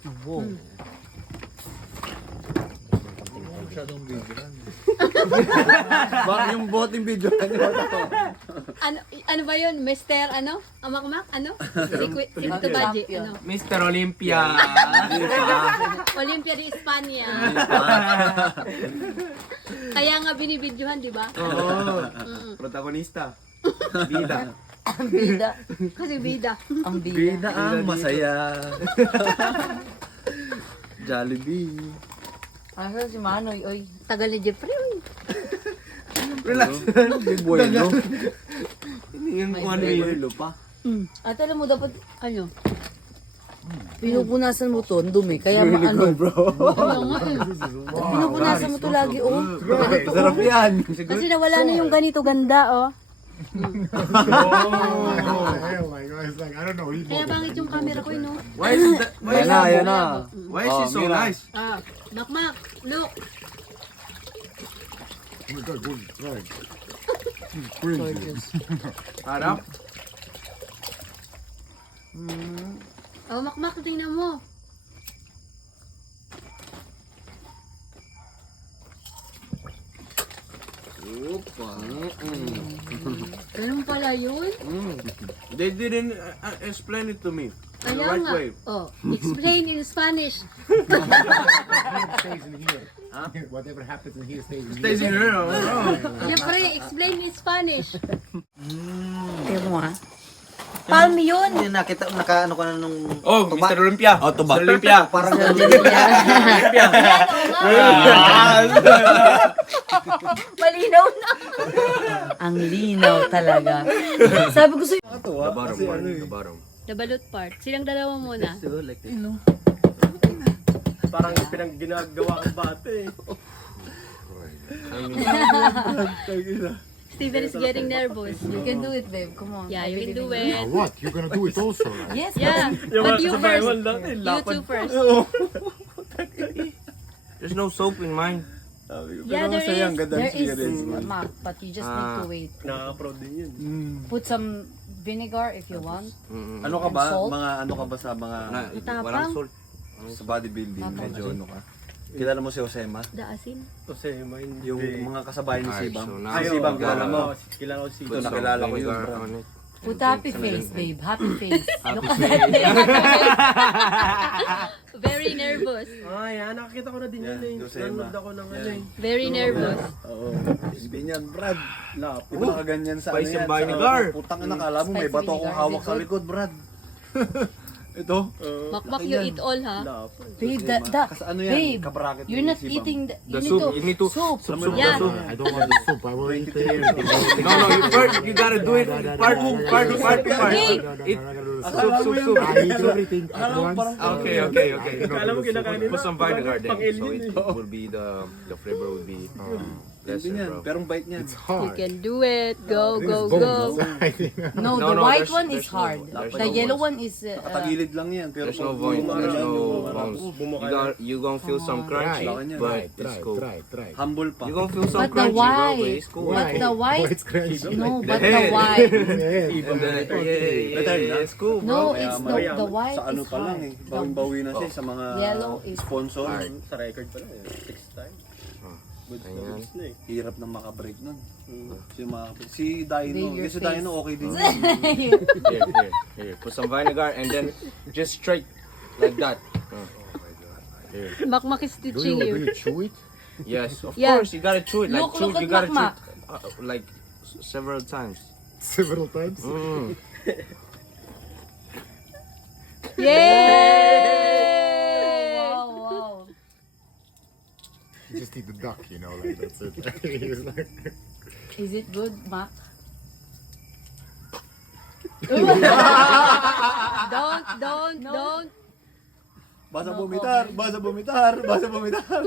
Wow. Masyadong video. Bakit yung boteng video niyo? Ano ba yun? Mr. ano? Amakmak? Ano? Secret Baji. Ano? Mr. Olympia. Olympia de España. Kaya nga binibidyohan, di ba? Oo. Protagonista. Bida. Ang bida. Kasi bida. Ang bida. Bida ang masaya. Jollibee. Asa si Manoy, oy. Tagal ni Jeffrey. Uy. Relax. Hindi bueno. Yung May kung ano Hindi yun. bueno pa. At alam mo, dapat Ano? pinupunasan mo to, ang dumi. Kaya Really ano, good, bro. Ano nga eh. pinupunasan mo to lagi, oh. Masarap yan. Kasi nawala na yung ganito ganda, oh. Hell, like, it's like, I don't know. He Kaya bangit yung camera ko, no? Why is that? Ayan na, ayan na. Why is she so Mira. nice? Ah, Makmak, look. Oh my God, good. Right. Crazy. Harap. Oh, Makmak, tingnan mo. Opa. Ganun pala yun. They didn't explain it to me. In the Kaya right nga. way. Oh, explain in Spanish. Stays in here. Whatever happens in here stays in Stays in here. here. Oh. Siyempre, explain in Spanish. Kaya mo, ha? Palm yun. Hindi nakita, naka-ano ka na nung... Oh, tuba. Mr. Olympia. Oh, tuba. Mr. Olympia. Parang Malinaw na. Ang linaw talaga. Sabi ko sa'yo, Nakatuwa. The bottom Kasi one. ano The bottom. The balut part. Silang dalawa muna. Parang pinagginagawa ang bata eh. Steven is getting nervous. you can do it, babe. Come on. Yeah, I you can believe do in you. Now it. what? You're gonna do it also, right? Yes, Yeah, but you first. You two first. There's no soap in mine. Yeah, there is. there is, Mac, but you just need to wait. Nakaka-proud din yun. Put some vinegar if you want. Ano ka ba? Salt? Mga ano ka ba sa mga... Matapang. Walang salt. Sa bodybuilding, medyo ano ka? Kilala mo si Josema? Daasin. Kasi mine. Yung mga kasabayan ni Alright, Sibam. so now- Si Sibam, kilala mo? Kilala ko si Ito, nakilala ko yun, bro. Put happy face, babe. Happy face. Look at Very nervous. Ay, nakakita ko na din Yan, yun eh. Josema. Nanonood ako ng ano eh. Very nervous. Oo. Ganyan, Brad. Lap. Di ba nakaganyan sa ano Spicy yan? vinegar. Sa putang ina, kala mo may Spicy bato akong vinegar, hawak is it sa good? likod, Brad. Ito. Makmak, you eat all, ha? Lap. Babe, Kasi ano yan, babe, kabracket you're ni not Sibam. eating the, The soup. You need to soup. Yeah. I don't want the soup. I will eat the No, you first, you gotta do it part to part. Eat soup. I eat everything at once. Okay. Alam mo kinakain nila. Put some vinegar then, so it will be the flavor will be Hindi lesser, yan, bro. pero ang bite niyan. It's You hard. can do it. Go, go, Bones go. inside. No, No, the no, white there's- one is there's no- hard. there's The no yellow bones. one is Katagilid lang yan. Pero There's no pag bones. yung There's ano, no bones. You gonna feel some crunchy, Try. but it's cool. Try. humble pa. You gonna feel some But the crunchy, bro, but white, it's cool. but the white, It's crunchy. no, but The the head. white, Yeah. Yeah, it's cool, bro. no, it's the white Sa ano is pa lang hard. eh. Bawing-bawi na siya sa mga Yellow is sponsor. Sa record pa lang, 6 times. Ayan. Hirap na makabreak nun. Si Dino. Leave your Si face. Dino okay din. Here. Put some vinegar and then just straight like that. Makmak is Do teaching you you. really chew it? Yes, of Yeah. course. You gotta chew it. Like Look chew. at You gotta chew Makmak. it, like several times. Several times? Yay! Wow. You just eat the duck, you know, like that's it. It's like, Is it good, Mac? Don't. Basa bumitar, basa bumitar, basa bumitar.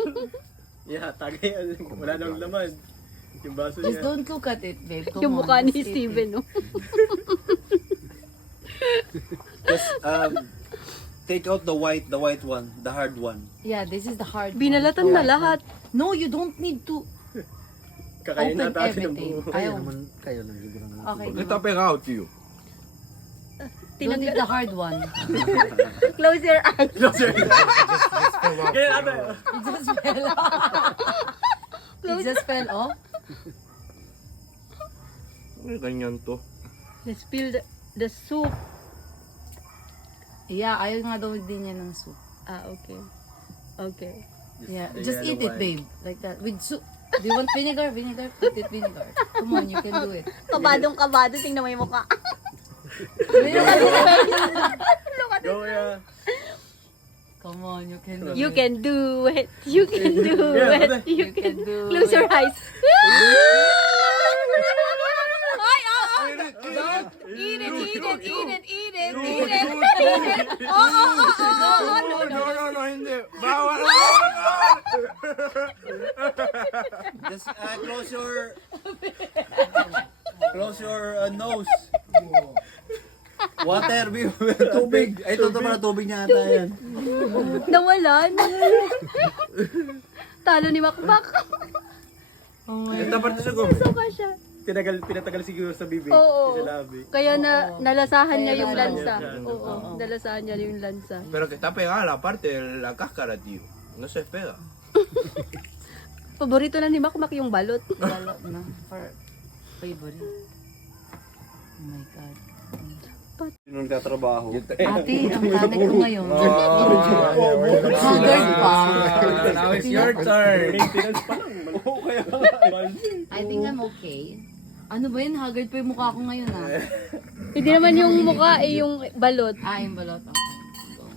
Yeah, tagay. Wala nang laman. Yung baso Just don't look at it, babe. Come Yung on, mukha ni just eat it. Steven, no? Just take out the white one, the hard one. Yeah, this is the hard Binalatan one. na lahat. No, you don't need to Kakain open na natin ng everything. buo. Ayaw. Kayo lang siguro. Okay. Let me out to you. Don't eat the hard one. Close your eyes. It just fell off. It just fell off. Ganyan to. Let's spill the soup. Yeah, ayaw nga daw din niya ng soup. Ah, okay. Okay. Yeah, just eat it, babe. Like that. With soup. Do you want vinegar? Vinegar? Put it vinegar. Come on, you can do it. Kabadong kabado, tingnan mo yung mukha. Go, yeah. Come on, you can do it. You can do it. You can do it. You can do Close your it. eyes. Ay, oo. Eat it, eat it, eat it, eat it, eat it, eat it. Oo, no. Hindi. Bawal. Just close your nose. Water, tubig. Ay, ito pala tubig niya ata yan. Nawalan. Talo ni Makmak. Oh my Ito parte sa gumi. Suka siya. Pinatagal siguro sa bibig. Oo. Sa labi. Kaya nalasahan niya yung Kaya lansa. nalasahan. Oo, nalasahan niya yung lansa. Pero que está pegada la parte de la cáscara, tío. No se pega. Paborito na ni Makmak yung balot. Balot na. For favorite. Oh my God. Nung nagtatrabaho. Ate, ang kalit ko ngayon. Haggard pa. Now it's your turn. Maintenance pa lang. I think I'm okay. Ano ba yun? Haggard pa yung mukha ko ngayon ah. Hindi naman yung mukha, yung balot. Ah, yung balot. Okay. Go.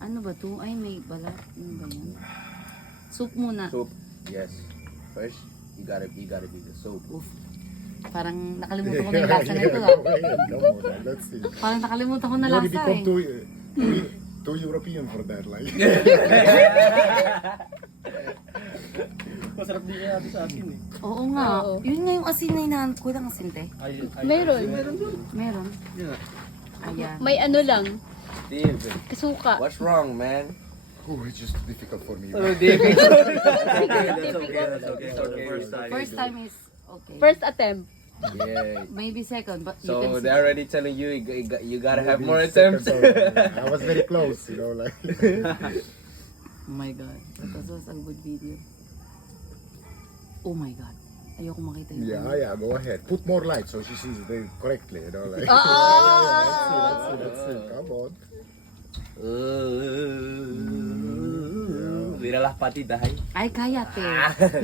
Ano ba to? Ay, may balat. Ano ba yan? Soup muna. Soup. Yes. First, you gotta be the soup. Oof. Parang nakalimutan ko na yung lasa nito ah. Come on, let's see. Parang nakalimutan ko na You already lasa become eh. too European for that, like. Masarap din natin sa akin eh. Oo nga. Oo. Yun nga yung asin na hinahanap ko. Lang asin te. Meron. Meron. Ayan. May ano lang, Steve, kasuka. what's wrong, man? Oh, it's just difficult for me. That's okay. So the first time. First time is okay. First attempt. Yeah. Maybe second, but you So can they're already telling you you gotta have more attempts. I was very close, you know, like. Oh my God. That was a good video. Oh my God. Ayoko makita yun. Yeah, go ahead. Put more light so she sees it correctly, you know, like. Let's see. Come on. Mira las patitas ahí. Ay, cállate.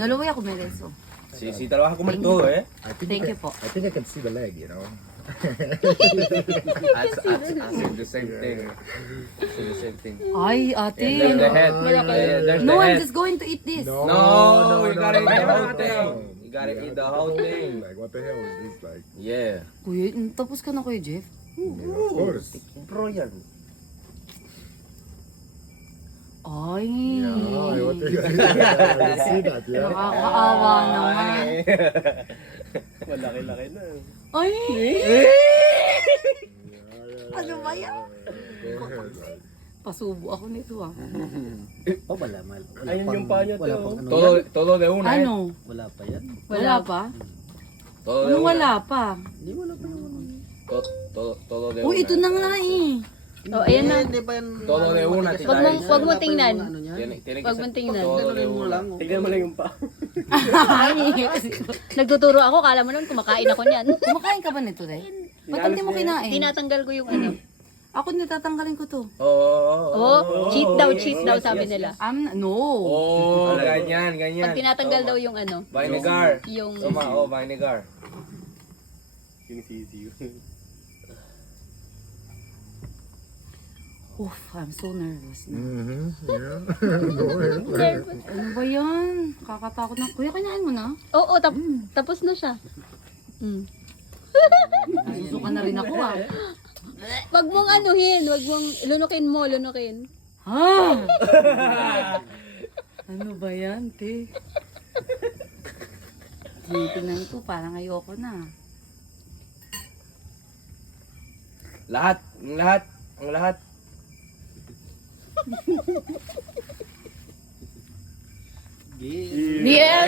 No lo voy a comer eso. Sí, sí, te lo vas a comer todo, ¿eh? Thank you po. I think I can see the leg, you know. I said the same thing. I said the same thing. Ay, ate. And there's the head. There's No, the I'm head. just going to eat this. No, you gotta eat the whole thing. You gotta eat the whole thing. Like, what the hell is this, like? Yeah. Kuya, tapos ka na kuya, Jeff? Yeah, of course. Bro yan. Ay. Yeah, what the hell? You see that, yeah? Nakakaawa naman. Malaki-laki na. Ay! Yeah. Ano ba yan? Go ahead, like. Pasubo ako nito ah. Ayun yung pa niya to. Todo de una, eh. Ano? Wala pa yan. Wala pa? Todo de Ano una. wala pa? Todo de una. Oh, ito na nga eh. Oh, ayan na. Hindi pa yan. Todo de una, Wag mo tingnan. Tiene que Wag mo ser tingnan. todo de una. Tignan mo lang yung pa. Ay. Nagtuturo ako, kala mo nun kumakain ako niyan. Kumakain ka ba nito, Day? Ba't hindi mo kinain? Tinatanggal ko yung ano. Ako nitatanggalin ko to. Oh, cheat daw sabi nila. No. Oh, ganyan, ganyan. Pag tinatanggal daw yung ano, Vinegar. yung Toma, oh, vinegar. Sinisisi yun. Oof, I'm so nervous na. Yeah. Go ahead. Ano ba yan? Kakatakot na. Kuya, kinain mo na? Oo, tapos na siya. Mm. Susuka na rin ako ah. Wag mong anuhin, wag mong lunukin. Ha? Ano ba yan, te? Tingnan ko, parang ayoko na. Ang lahat. Yes!